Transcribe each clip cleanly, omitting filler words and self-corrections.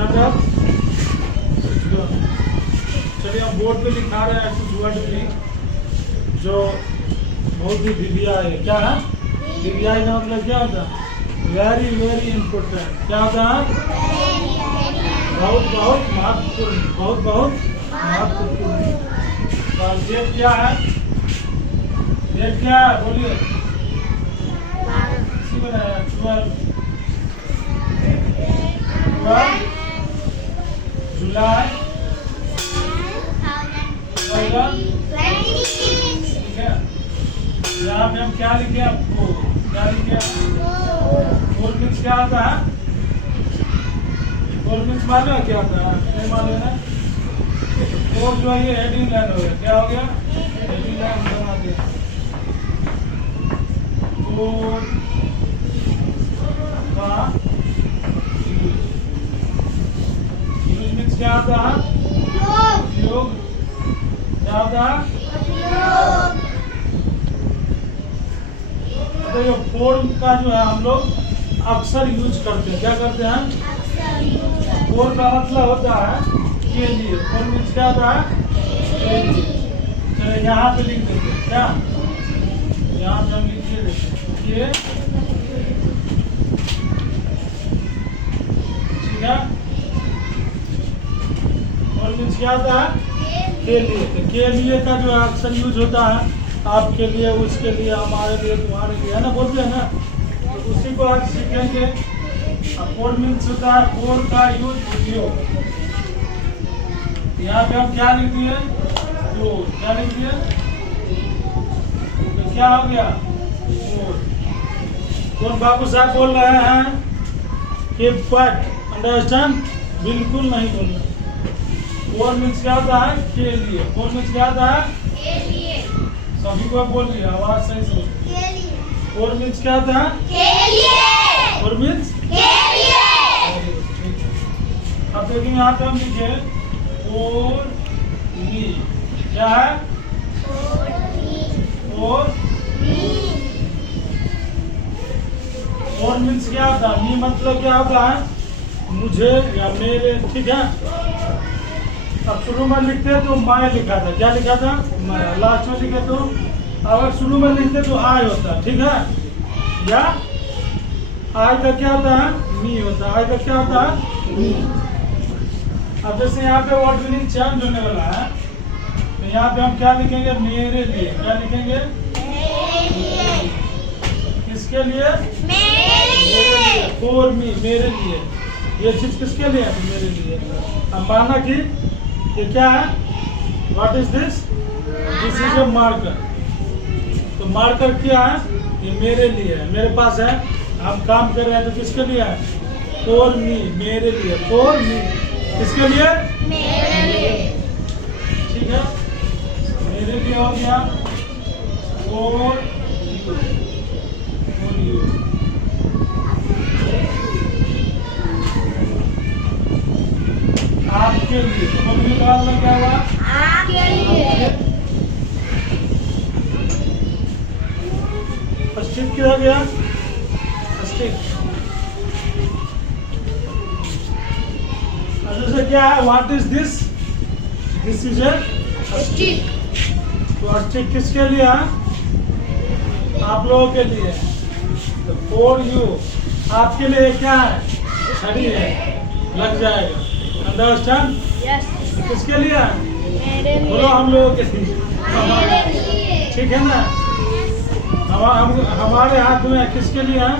Stand up. चलिए हम board पे लिखा रहे हैं कुछ वर्ड भी जो बहुत ही दिव्या है। क्या है दिव्या का मतलब क्या होता है? Very very important. क्या होता है? बहुत बहुत महत्वपूर्ण, बहुत बहुत महत्वपूर्ण। और डेट क्या है? डेट क्या है बोलिए? 12 जुलाई 2026। ठीक है, यहाँ पे हम क्या लिखे? आपको क्या लिखे? 4 मीन्स क्या आता है? 4 मीन्स मालूम है क्या आता है? नहीं मालूम है? 4 जो है ये हेडिंग लाइन हो गया। क्या हो गया? हेडिंग लाइन बना दिया। 4 का यूज मीन्स क्या आता है? उपयोग। क्या होता है? तो ये फॉर्म का जो है हम लोग अक्सर यूज करते हैं। क्या करते हैं? फॉर्म का मतलब होता है के लिए। फॉर्म मीन्स क्या होता है? के लिए। चलिए यहाँ पे लिख देते हैं। क्या यहाँ पे हम लिख देते हैं? ठीक है, फॉर्म मीन्स क्या होता है? के लिए। तो के लिए का जो है अक्सर यूज होता है आपके लिए, उसके लिए, हमारे लिए, तुम्हारे लिए, है ना, बोलते हैं ना। तो उसी को आज सीखेंगे। फॉर मीन्स होता है फॉर का यूज, उपयोग। यहाँ पे हम क्या लिख दिए? यूज। क्या लिख दिए? तो क्या हो गया? कौन बाबू साहब बोल रहे हैं कि बट अंडरस्टैंड बिल्कुल नहीं बोलना। फॉर मीन्स क्या होता है? के लिए। फॉर मीन्स क्या होता है? के लिए। सभी को बोलिए, आवाज सही से। फॉर मीन्स क्या होता है? के लिए। फॉर मीन्स के लिए। अब देखिए यहाँ पे हम लिखे फॉर मी। क्या है? फॉर मीन्स क्या होता है? मी मतलब क्या होता है? मुझे या मेरे। ठीक है, अब शुरू में लिखते तो मैं लिखा था। क्या लिखा था? मैं। लास्ट में लिखे तो, अगर शुरू में लिखते तो आई होता। ठीक है, या आई का क्या होता है? मी होता है। आई का क्या होता है? मी। अब जैसे यहाँ पे वर्ड मीनिंग चेंज होने वाला है, तो यहाँ पे हम क्या लिखेंगे? मेरे लिए। क्या लिखेंगे? किसके लिए? मेरे लिए। फॉर मी, मेरे लिए। ये चीज किसके लिए है? मेरे लिए। अब माना कि ये क्या है? What is this? This is a marker. तो मार्कर क्या है? ये मेरे लिए है, मेरे पास है। हम काम कर रहे हैं तो किसके लिए है? फॉर मी, मेरे लिए। फॉर मी किसके लिए? मेरे लिए। ठीक है, मेरे लिए हो गया। For you. आपके लिए। तो क्या हुआ? आपके लिए। स्टिक क्या हो गया? स्टिक। जैसे क्या है? What is this? This is a stick. तो स्टिक किसके लिए है? आप लोगों के लिए। तो फॉर यू आपके लिए क्या है? छड़ी है, लग जाएगा। अंडरस्टैंड? यस। किसके लिए? मेरे लिए। बोलो हम लोगों के लिए। ठीक है ना? हमारे हाथ में किसके लिए है?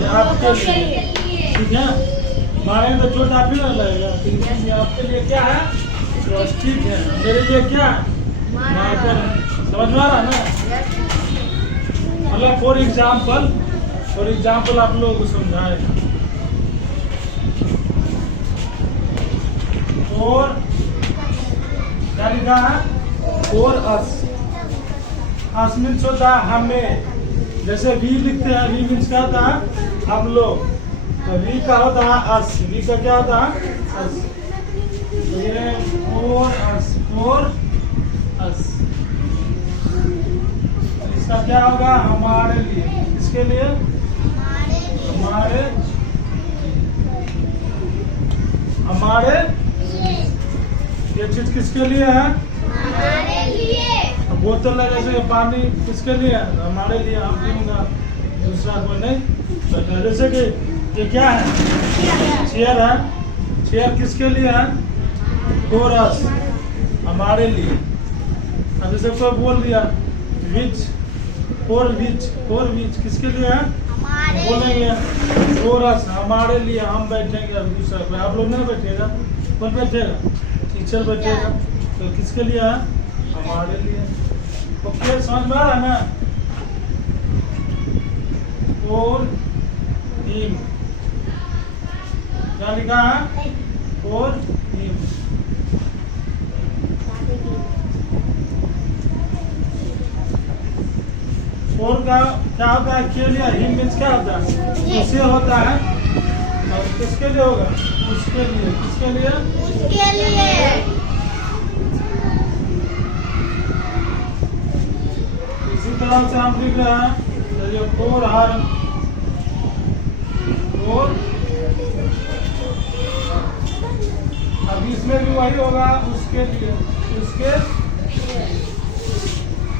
ये आपके लिए। ठीक है, मारेंगे तो चोट आप ही ना लगेगा। ये आपके लिए क्या है? ठीक है, मेरे लिए क्या है? मार्कर है। समझ में आ रहा ना? मतलब फॉर एग्जाम्पल आप लोगों को समझाए। और क्या लिखा है? For us. अस मीन्स होता है हमें। जैसे वी लिखते हैं, वी मीन्स क्या होता है? हम लोग। तो वी का होता है अस। वी का क्या होता है? अस। ये फॉर अस, फॉर अस। इसका क्या होगा? हमारे लिए। किसके लिए? हमारे। हमारे ये चीज किसके लिए है? हमारे लिए। बोतल है जैसे पानी किसके लिए है? हमारे लिए, हम पीऊंगा, दूसरा कोई नहीं। जैसे कि ये क्या है? चेयर है। चेयर किसके लिए है? कोरस, हमारे लिए। अब जैसे कोई बोल दिया विच, फॉर विच किसके लिए है? हमारे बोलेंगे कोरस, हमारे लिए, हम बैठेंगे। अब दूसरा कोई, आप लोग नहीं बैठेगा, कौन बैठेगा? टीचर बैठेगा। तो किसके लिए है? हमारे लिए। ओके, समझ में आ रहा है ना? और हिम क्या लिखा है? और हिम। और का क्या होता है? के लिए। हिम मीन्स क्या होता है? उसे होता है। और किसके लिए होगा? उसके लिए। किसके लिए? उसके लिए। इसी तरह से हम लिख रहे हैं तो ये फोर हर, फोर। अब इसमें भी वही होगा, उसके लिए, उसके।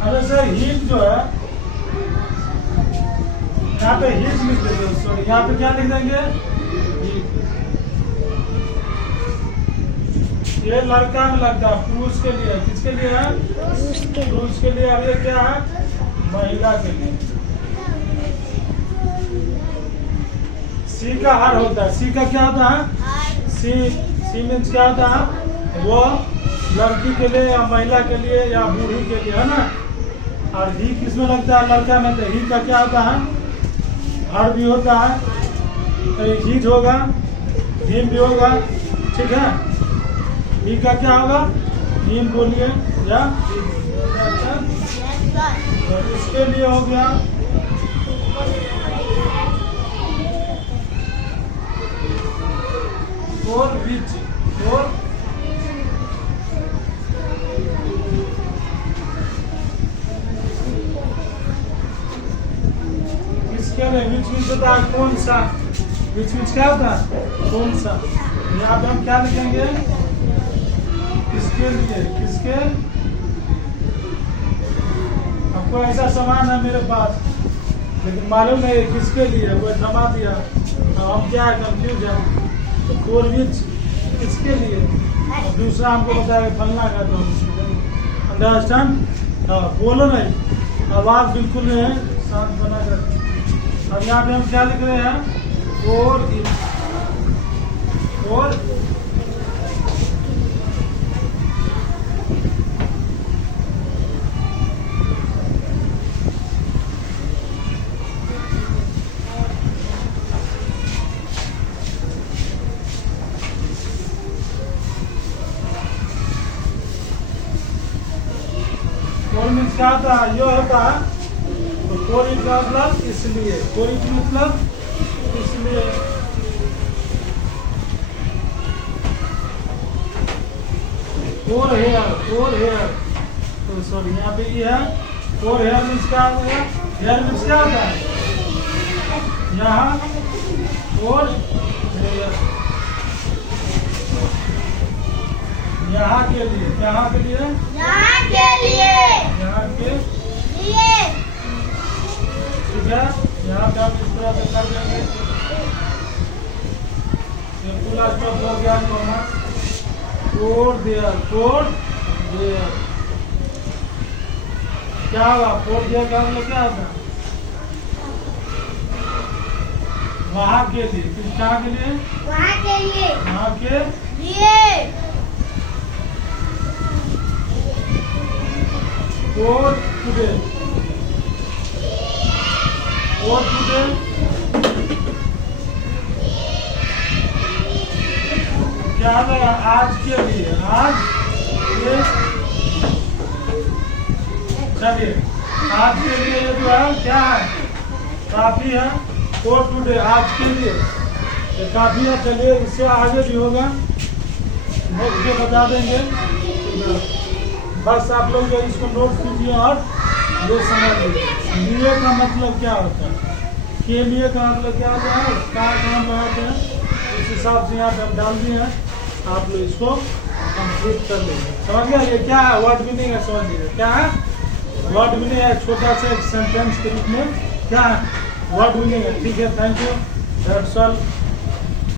अब ऐसे हिम जो है, यहाँ पे हिट लिख देंगे, सॉरी यहाँ पे क्या लिख देंगे? हिट। ये लड़का में लगता है, पुरुष के लिए। किसके लिए है? पुरुष के लिए। अब ये क्या है? महिला के लिए। सी का हर होता है। सी का क्या होता है? सी मीन्स क्या होता है? वो लड़की के लिए या महिला के लिए या बूढ़ी के लिए, है ना? और ही किसमें लगता है? लड़का में। तो ही का क्या होता है? हर भी होता है, तो हिज होगा, हिम भी होगा, ठीक है? ही का क्या होगा? हिम बोलिए या तो इसके लिए हो गया। और विच, और इसके लिए विच मीन्स होता है कौन सा। विच मीन्स क्या होता है? कौन सा। यहाँ पे हम क्या लिखेंगे? किसके लिए। किसके? आपको ऐसा सामान है मेरे पास, लेकिन मालूम नहीं किसके लिए, वो थमा दिया, हम क्या है, कंफ्यूज है। तो फोर विच किसके लिए, और दूसरा हमको बताया फलना का। तो अंडरस्टैंड? हाँ, बोलो नहीं, आवाज बिल्कुल नहीं है, शांत बना कर। अब यहाँ पे हम क्या लिख रहे हैं? Four etch, four. मीन्स क्या होता है? ये होता है। तो कोई का मतलब इसलिए, कोई मतलब इसलिए। For here, for here. तो सॉरी यहाँ पे ये है। फोर हेयर मीन्स क्या होगा? हेयर मीन्स क्या होता है? यहाँ फोर हेयर, यहाँ के लिए, यहाँ के लिए, यहाँ के लिए। यहाँ के लिए। ठीक है। यहाँ पे हम इस तरह से कर देंगे। ये पूरा स्टॉप हो गया। फोर देयर, फोर देयर क्या होगा? फोर देयर का मतलब क्या होगा? वहाँ के लिए। किस कहाँ के लिए? वहाँ के लिए। वहाँ के लिए। फोर टुडे, फोर टुडे क्या होगा? आज के लिए, आज के। चलिए, आज के लिए ये जो है क्या है? काफी है। फोर टुडे, आज के लिए, ये काफी है। चलिए, इससे आगे भी होगा, मुझे बता देंगे। बस आप लोग इसको नोट कीजिए और ये समझ लीजिए। लिए का मतलब क्या होता है? के लिए का मतलब क्या होता है? क्या काम लगाते हैं, इस हिसाब से यहाँ पे हम डाल दिए हैं। आप लोग इसको कंप्लीट कर लेंगे। समझ गया ये क्या है, वर्ड मीनिंग है, समझ लीजिए क्या है वर्ड मीनिंग है, छोटा सा एक सेंटेंस के रूप में क्या है वर्ड मीनिंग है। ठीक है, थैंक यू, दैट्स ऑल।